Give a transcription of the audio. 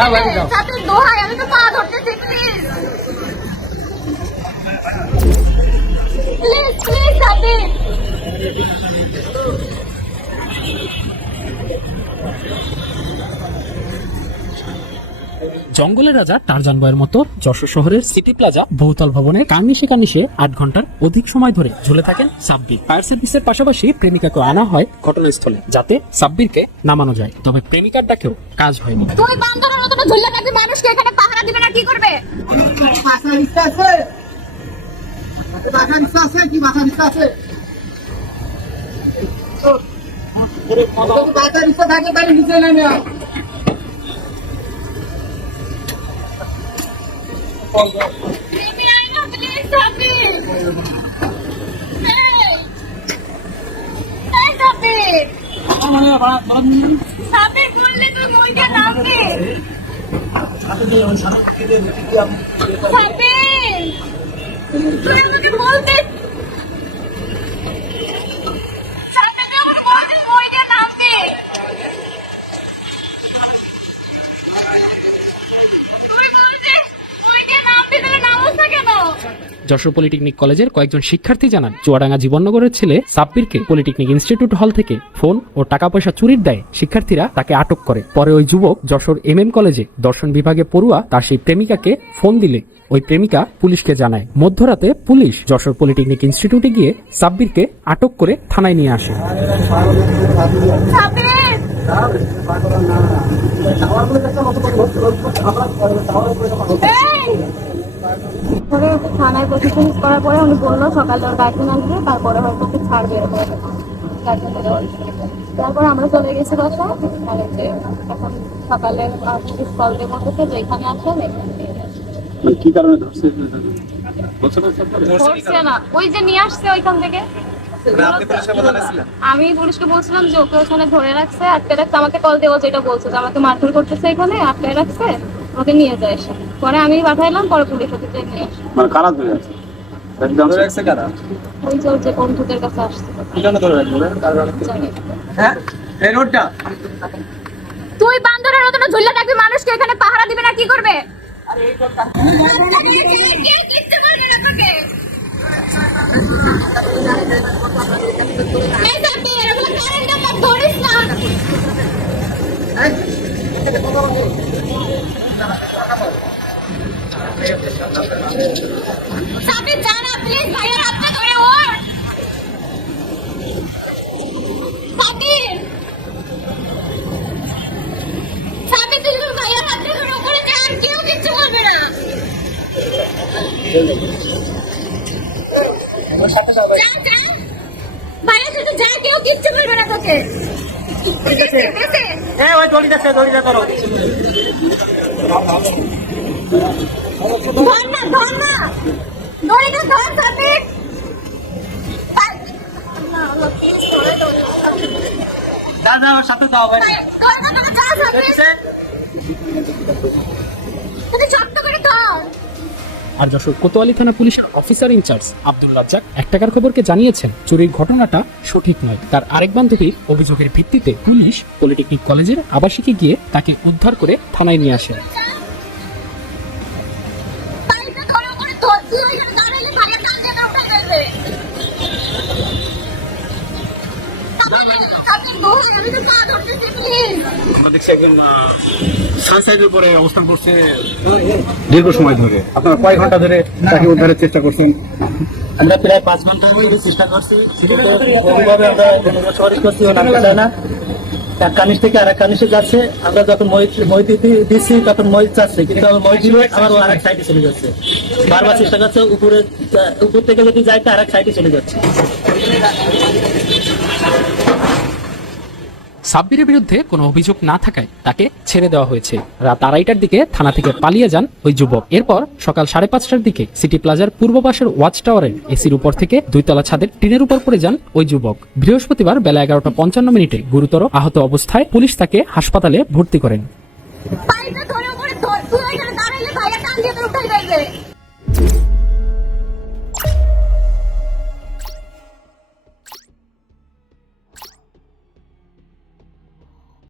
সাবির দোহাই, আমি তো পা ধরতেছি, প্লিজ প্লিজ প্লিজ সাবির। জঙ্গলের রাজা টারজান বয়ের মতো যশোর শহরের সিটি প্লাজা বহুতল ভবনে কার্নিশে 8 ঘন্টার অধিক সময় ধরে ঝুলে থাকেন সাব্বির। ফায়ার সার্ভিসের পাশাপাশি প্রেমিকাকে আনা হয় ঘটনাস্থলে যাতে সাব্বিরকে নামানো যায়, তবে প্রেমিকার ডাকেও কাজ হয়নি। তুই বান্দরের মতো ঝুলে থাকবি, মানুষকে এখানে পাহারা দিবে না কি করবে? বাসার ইচ্ছা আছে, বাসার ইচ্ছা আছে কি? বাসার ইচ্ছা আছে, বাসার ইচ্ছা থাকে তাহলে নিচে নেমে আয়। Baby, I know, please, Sabir. Hey, hey, Sabir. Sabir, বললে তুই মইটা নামবি। সাবির, তুই আমাকে বলতে, সাবির, তুই আমাকে বলতে মইটা নামবি। তুই বলতে মইটা নামবি, তাহলে নামছ না কেন? যশোর পলিটেকনিক কলেজের কয়েকজন শিক্ষার্থী জানান, চুয়াডাঙ্গা জীবননগরের ছেলে সাব্বিরকে পলিটেকনিক ইনস্টিটিউট হল থেকে ফোন ও টাকা পয়সা চুরির দায়ে শিক্ষার্থীরা তাকে আটক করে। পরে ওই যুবক যশোর MM কলেজে দর্শন বিভাগে পড়ুয়া তার সেই প্রেমিকাকে ফোন দিলে ওই প্রেমিকা পুলিশকে জানায়। মধ্যরাতে পুলিশ যশোর পলিটেকনিক ইনস্টিটিউটে গিয়ে সাব্বিরকে আটক করে থানায় নিয়ে আসে। সাবির, এই পরে থানায় প্রতিশোধ করার পরে উনি বললো সকালে ওর গার্জেন আসবে, তারপরে হয়তো ওকে ছাড়বে এরকম গার্জেন থেকে বলছে। তারপরে আমরা চলে গেছি বাসায়, মানে যে এখন সকালে পুলিশ কল দিয়ে বলতেছে যে এখানে আসেন, এখানে নিয়ে যান। কি কারণে ধরছে? ধরছে না, ওই যে নিয়ে আসছে ওইখান থেকে। আমি পুলিশকে বলছিলাম যে ওকে ওখানে ধরে রাখছে, আটকে রাখছে। আমাকে কল দেওয়া যেটা বলছে যে আমাকে মারধর করতেছে, এখানে আটকে রাখছে, ওকে নিয়ে যায় এসে। পরে আমি পাঠাইলাম, পরে পুলিশ ওকে যে নিয়ে আসে। মানে কারা ধরে আছে? ধরে রাখছে কারা? ওই যে ওর যে বন্ধুদের কাছে আসছে, কি জন্য ধরে রাখবে? জানি না। হ্যাঁ, এই রোডটা তুই বান্দরের মতো ঝুলে থাকবি, মানুষকে এখানে পাহারা দিবে না কি করবে? কিচ্ছু করবে না তোকে। এই সাবির, এগুলো কারেন্ট আমার ধরিস না। সাবির, জানা প্লিজ, ভাইয়ের হাতটা ধরে ওর। সাবির, সাবির, তুই তোর ভাইয়ের হাতটা ধরে ওপরে যা, আর কেউ কিচ্ছু করবে না। যা, যা। ভাইয়া, তুই তো যা, কেউ কিচ্ছু করবে না তোকে। বেঁচে, বেঁচে। ওই দড়ি যাচ্ছে, দড়ি যা ধরো। ধর না, ধর না। দড়িটা ধর, সাবির। না, আল্লাহ, please, ধরে দড়ি। যা যা, ওর সাথে যাও ভাই। ধর না, ধর, যা, সাবির। তুই শক্ত করে ধর। আর যশোর কোতোয়ালি থানা police officer in charge Abdul Razzak 1 টাকার খবরকে জানিয়েছেন, চুরির ঘটনাটা সঠিক নয়। তার আরেক বান্ধবী অভিযোগের ভিত্তিতে পুলিশ পলিটেকনিক কলেজের আবাসিকে গিয়ে তাকে উদ্ধার করে থানায় নিয়ে আসে। পাইপটা ধরে ওপরে ধর, তুই ওইখানে দাঁড়ালে ভাইয়া টান দিয়ে না উঠাই দেবে। সাবির, দোহাই, আমি তো পা ধরতেছি, প্লিজ। আমরা দেখছি একজন সানসাইডের উপরে অবস্থান করছে দীর্ঘ সময় ধরে। আপনারা কয় ঘন্টা ধরে তাকে উদ্ধারের চেষ্টা করছেন? আমরা প্রায় 5 ঘন্টা ধরে চেষ্টা করছি, কিন্তু ওইভাবে আমরা সহজ করছি, ও নামতে চায় না। এক কানিস থেকে আরেক কানিসে যাচ্ছে। আমরা যখন মই দিচ্ছি তখন মই চাচ্ছে, কিন্তু আমার মই দিলে আমার আরেক সাইডে চলে যাচ্ছে। বারবার চেষ্টা করছে, উপর থেকে যদি যাই তো আরেক সাইডে চলে যাচ্ছে। সাব্বিরের বিরুদ্ধে কোনো অভিযোগ না থাকায় তাকে ছেড়ে দেওয়া হয়েছে। রাত 2:30টার দিকে থানা থেকে পালিয়ে যান ওই যুবক। এরপর সকাল 5:30টার দিকে সিটি প্লাজার পূর্ব পাশের ওয়াচ টাওয়ারের এসির উপর থেকে 2 তলা ছাদের টিনের উপর পড়ে যান ওই যুবক। বৃহস্পতিবার বেলা 11:55 গুরুতর আহত অবস্থায় পুলিশ তাকে হাসপাতালে ভর্তি করেন। পাইপটা ধরে ওপরে ধর, তুই ওইখানে দাঁড়ালে ভাইয়া টান দিয়ে উঠাই দেবে।